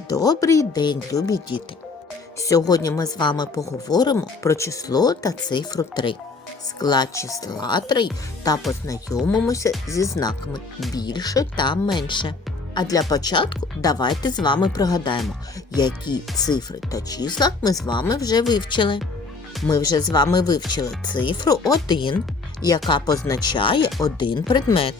Добрий день, любі діти! Сьогодні ми з вами поговоримо про число та цифру 3. Склад числа 3 та познайомимося зі знаками більше та менше. А для початку давайте з вами пригадаємо, які цифри та числа ми з вами вже вивчили. Ми вже з вами вивчили цифру 1, яка позначає один предмет,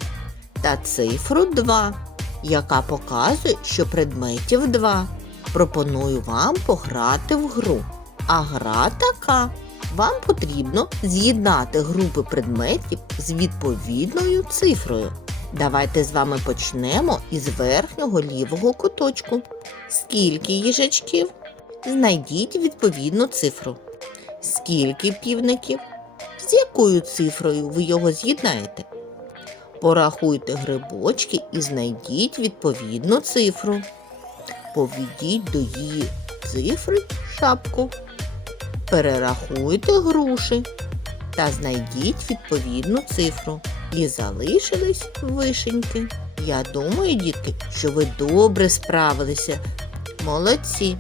та цифру 2, яка показує, що предметів 2. Пропоную вам пограти в гру. А гра така. Вам потрібно з'єднати групи предметів з відповідною цифрою. Давайте з вами почнемо із верхнього лівого куточку. Скільки їжачків? Знайдіть відповідну цифру. Скільки півників? З якою цифрою ви його з'єднаєте? Порахуйте грибочки і знайдіть відповідну цифру. Поведіть до її цифри шапку. Перерахуйте груші та знайдіть відповідну цифру. І залишились вишеньки. Я думаю, дітки, що ви добре справилися. Молодці.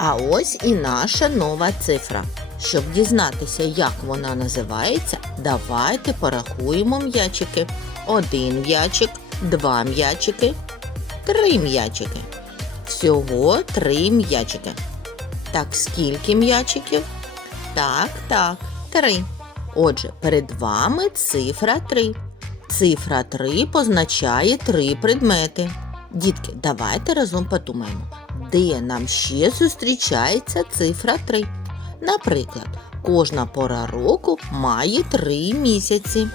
А ось і наша нова цифра. Щоб дізнатися, як вона називається, давайте порахуємо м'ячики. Один м'ячик, два м'ячики, три м'ячики. Всього три м'ячики. Так, скільки м'ячиків? Так, так, три. Отже, перед вами цифра 3. Цифра 3 позначає три предмети. Дітки, давайте разом подумаємо, де нам ще зустрічається цифра 3. Наприклад, кожна пора року має три місяці.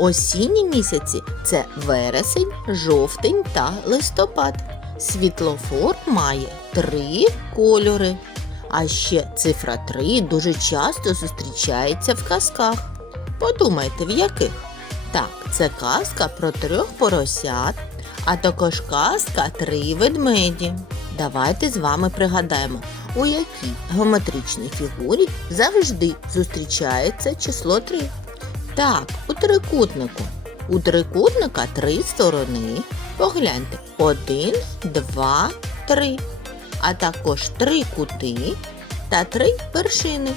Осінні місяці це вересень, жовтень та листопад. Світлофор має три кольори. А ще цифра 3 дуже часто зустрічається в казках. Подумайте, в яких? Так, це казка про трьох поросят, а також казка три ведмеді. Давайте з вами пригадаємо, у якій геометричній фігурі завжди зустрічається число 3. Так, у трикутнику. У трикутника три сторони. Погляньте. Один, два, три. А також три кути та три вершини.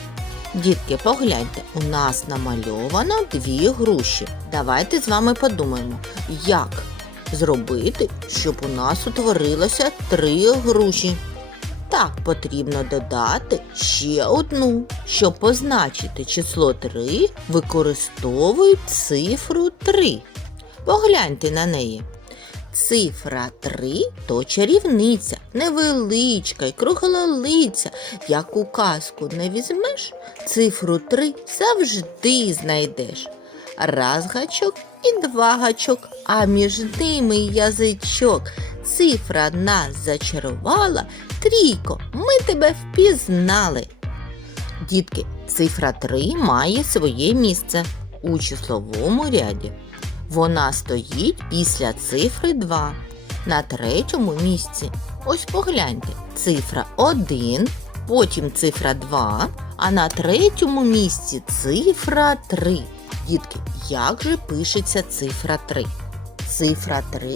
Дітки, погляньте, у нас намальовано дві груші. Давайте з вами подумаємо, як зробити, щоб у нас утворилося три груші. Так, потрібно додати ще одну. Щоб позначити число 3, використовують цифру 3. Погляньте на неї. Цифра 3 то чарівниця, невеличка й круглолиця. Як у казку не візьмеш, цифру 3 завжди знайдеш. Раз гачок і два гачок, а між ними язичок. Цифра нас зачарувала, трійко, ми тебе впізнали. Дітки, цифра 3 має своє місце у числовому ряді. Вона стоїть після цифри 2 на третьому місці. Ось погляньте, цифра 1, потім цифра 2, а на третьому місці цифра 3. Дітки, як же пишеться цифра 3? Цифра 3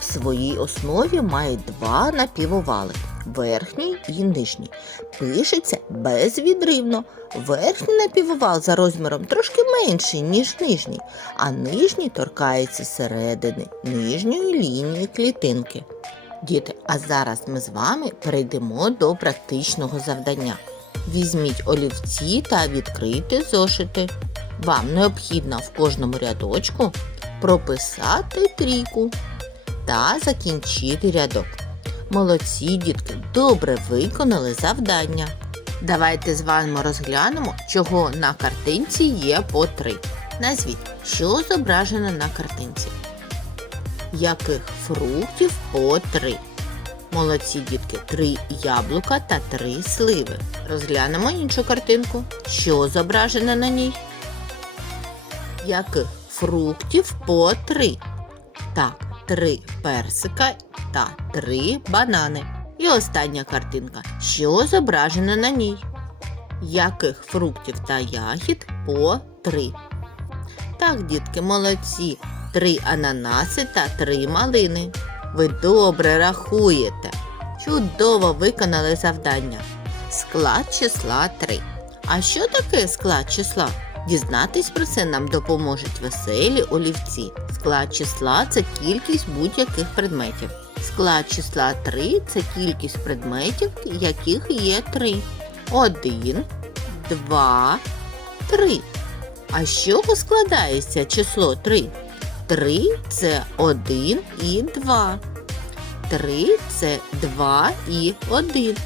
в своїй основі має два напівовали верхній і нижній. Пишеться безвідривно. Верхній напівовал за розміром трошки менший, ніж нижній, а нижній торкається середини нижньої лінії клітинки. Діти, а зараз ми з вами перейдемо до практичного завдання. Візьміть олівці та відкрийте зошити. Вам необхідно в кожному рядочку прописати трійку та закінчити рядок. Молодці, дітки, добре виконали завдання. Давайте з вами розглянемо, чого на картинці є по три. Назвіть, що зображено на картинці. Яких фруктів по три? Молодці дітки, три яблука та три сливи. Розглянемо іншу картинку. Що зображено на ній? Яких фруктів по три? Так, три персика та три банани. І остання картинка. Що зображено на ній? Яких фруктів та ягід по три? Так, дітки, молодці. Три ананаси та три малини. Ви добре рахуєте. Чудово виконали завдання. Склад числа 3. А що таке склад числа? Дізнатись про це нам допоможуть веселі олівці. Склад числа це кількість будь-яких предметів. Склад числа 3 це кількість предметів, яких є 3. 1, 2, 3. А з чого складається число 3? 3 це 1 і 2. 3 це 2 і 1.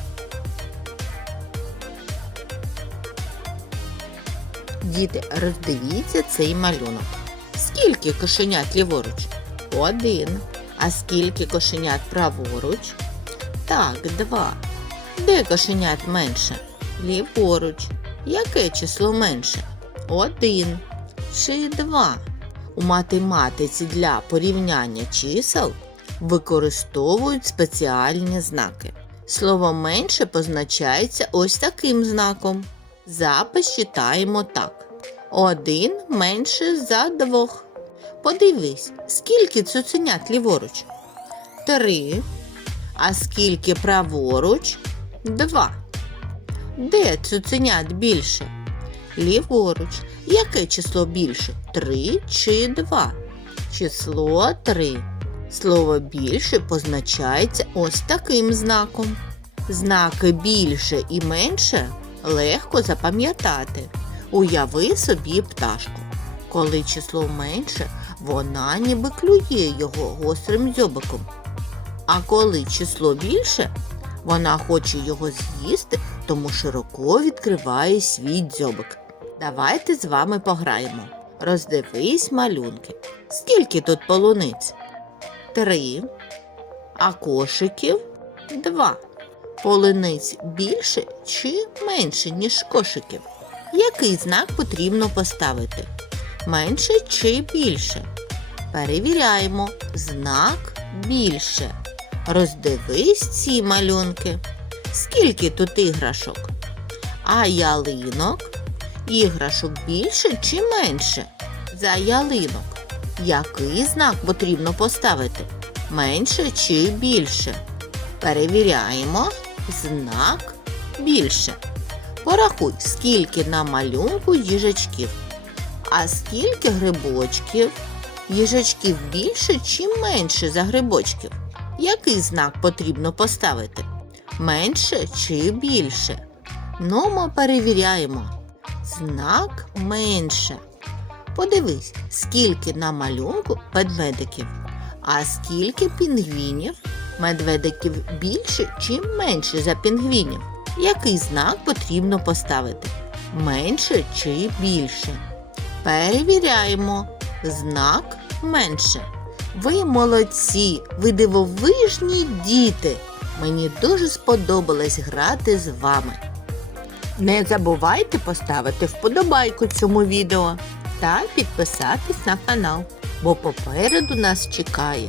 Діти, роздивіться цей малюнок. Скільки кошенят ліворуч? Один. А скільки кошенят праворуч? Так, два. Де кошенят менше? Ліворуч. Яке число менше? Один чи два. У математиці для порівняння чисел використовують спеціальні знаки. Слово менше позначається ось таким знаком. Запис читаємо так. Один менше за двох. Подивись, скільки цуценят ліворуч? Три. А скільки праворуч? Два. Де цуценят більше? Ліворуч. Яке число більше? Три чи два? Число три. Слово більше позначається ось таким знаком. Знаки більше і менше легко запам'ятати. Уяви собі пташку. Коли число менше, вона ніби клює його гострим дзьобиком. А коли число більше, вона хоче його з'їсти, тому широко відкриває свій дзьобик. Давайте з вами пограємо. Роздивись малюнки. Скільки тут полуниць? Три. А кошиків два. Полуниць більше чи менше, ніж кошиків? Який знак потрібно поставити? Менше чи більше? Перевіряємо. Знак більше. Роздивись ці малюнки. Скільки тут іграшок? А ялинок? Іграшок більше чи менше? За ялинок. Який знак потрібно поставити? Менше чи більше? Перевіряємо. Знак більше. Порахуй, скільки на малюнку їжачків. А скільки грибочків? Їжачків більше чи менше за грибочків? Який знак потрібно поставити? Менше чи більше? Ну, ми перевіряємо. Знак менше. Подивись, скільки на малюнку медведиків, а скільки пінгвінів. Медведиків більше чи менше за пінгвінів? Який знак потрібно поставити? Менше чи більше? Перевіряємо. Знак менше. Ви молодці, ви дивовижні діти. Мені дуже сподобалось грати з вами. Не забувайте поставити вподобайку цьому відео та підписатись на канал, бо попереду нас чекає